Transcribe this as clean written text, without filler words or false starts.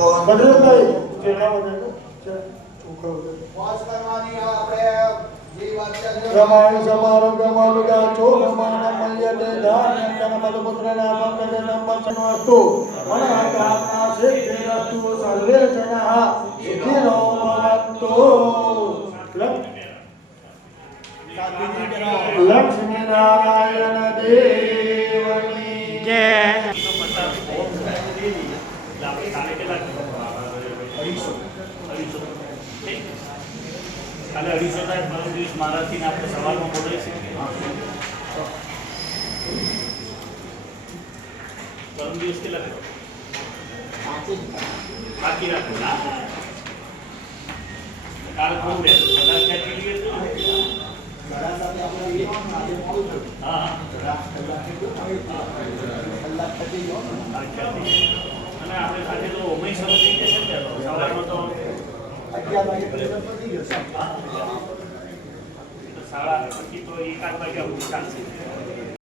બદલભાઈ જેના વધે છે ચોખ્ખો વાસ કરવાની આપણે જે વાત છે પ્રમાણ સમારોહ ગમાલુગા ચો પ્રમાણ મલ્યતે દાન કનમદ પુત્રના પંકજ નમચનોસ્તુ મનઃકામના સિદ્ધિરસ્તુ સર્વે જનાઃ સુખિનો ભવન્તુ લક્ષ્મી નારાયણ દેવની જય કાલે 250 મારાથી આપણે સવારમાં બોલાવી શકીએ. પરમ દિવસ કેટલા બાકી રાખો ના કાલે બહુ બે બધા ક્યાં કેટલી ઘણા સાથે આપણે વિડીયોમાં આજે મોડું થયું. હા કલાક પછી ગયો ને. અને આપણે સાથે તો ઓમેય શરૂ થઈ જશે ને સવારમાં તો 11 વાગે પ્રદર્શન પતી ગયો છે. શાળા પછી તો 1-8 વાગ્યા સુધી ચાલશે.